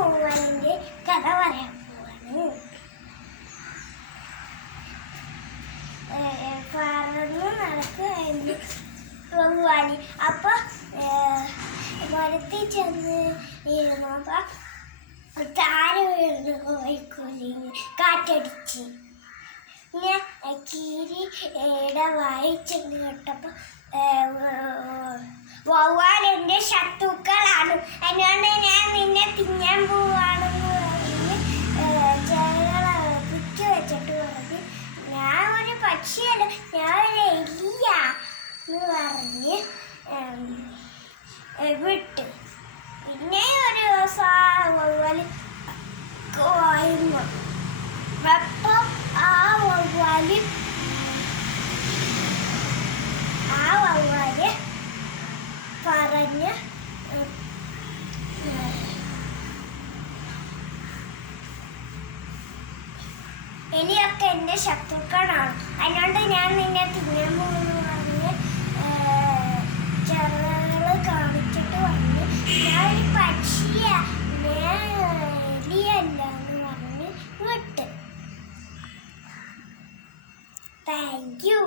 വവ്വാലിൻ്റെ കഥ പറയാൻ പോവാണ്. പറന്ന് നടക്കുകയായിരുന്നു വവ്വാലി. അപ്പൊ മരത്തിൽ ചെന്ന് ഇരുന്നപ്പോ താരം വീണ് പോയിക്കൊല്ലിങ് കാറ്റടിച്ച്. ഞാൻ കീരിയുടെ വായിച്ചെന്ന് കേട്ടപ്പോൾ വവ്വാൽ എൻ്റെ ശത്രുക്കളാണ്, അതുകൊണ്ട് ഞാൻ നിന്നെ തിന്നാൻ പോവാണെന്ന് പറഞ്ഞ് ചെറുകളെ കുറ്റി വെച്ചിട്ട് പറഞ്ഞ് ഞാൻ ഒരു പക്ഷിയല്ല, ഞാൻ ഒരു എലിയ എന്ന് പറഞ്ഞ് വിട്ട്. പിന്നെ ഒരു ദിവസം വവ്വാല് കോയുന്നു. അപ്പം ആ വവ്വാല് പറഞ്ഞ് എലിയൊക്കെ എൻ്റെ ശത്രുക്കളാണ്, അതുകൊണ്ട് ഞാൻ നിന്നെ തിന്നാൻ പോകുന്നു പറഞ്ഞ് ചെറുകള് കാണിച്ചിട്ട് പറഞ്ഞ് ഞാൻ ഒരു പക്ഷിയാ, ഞാൻ എലിയല്ല എന്ന് പറഞ്ഞ് വിട്ട്. Thank you.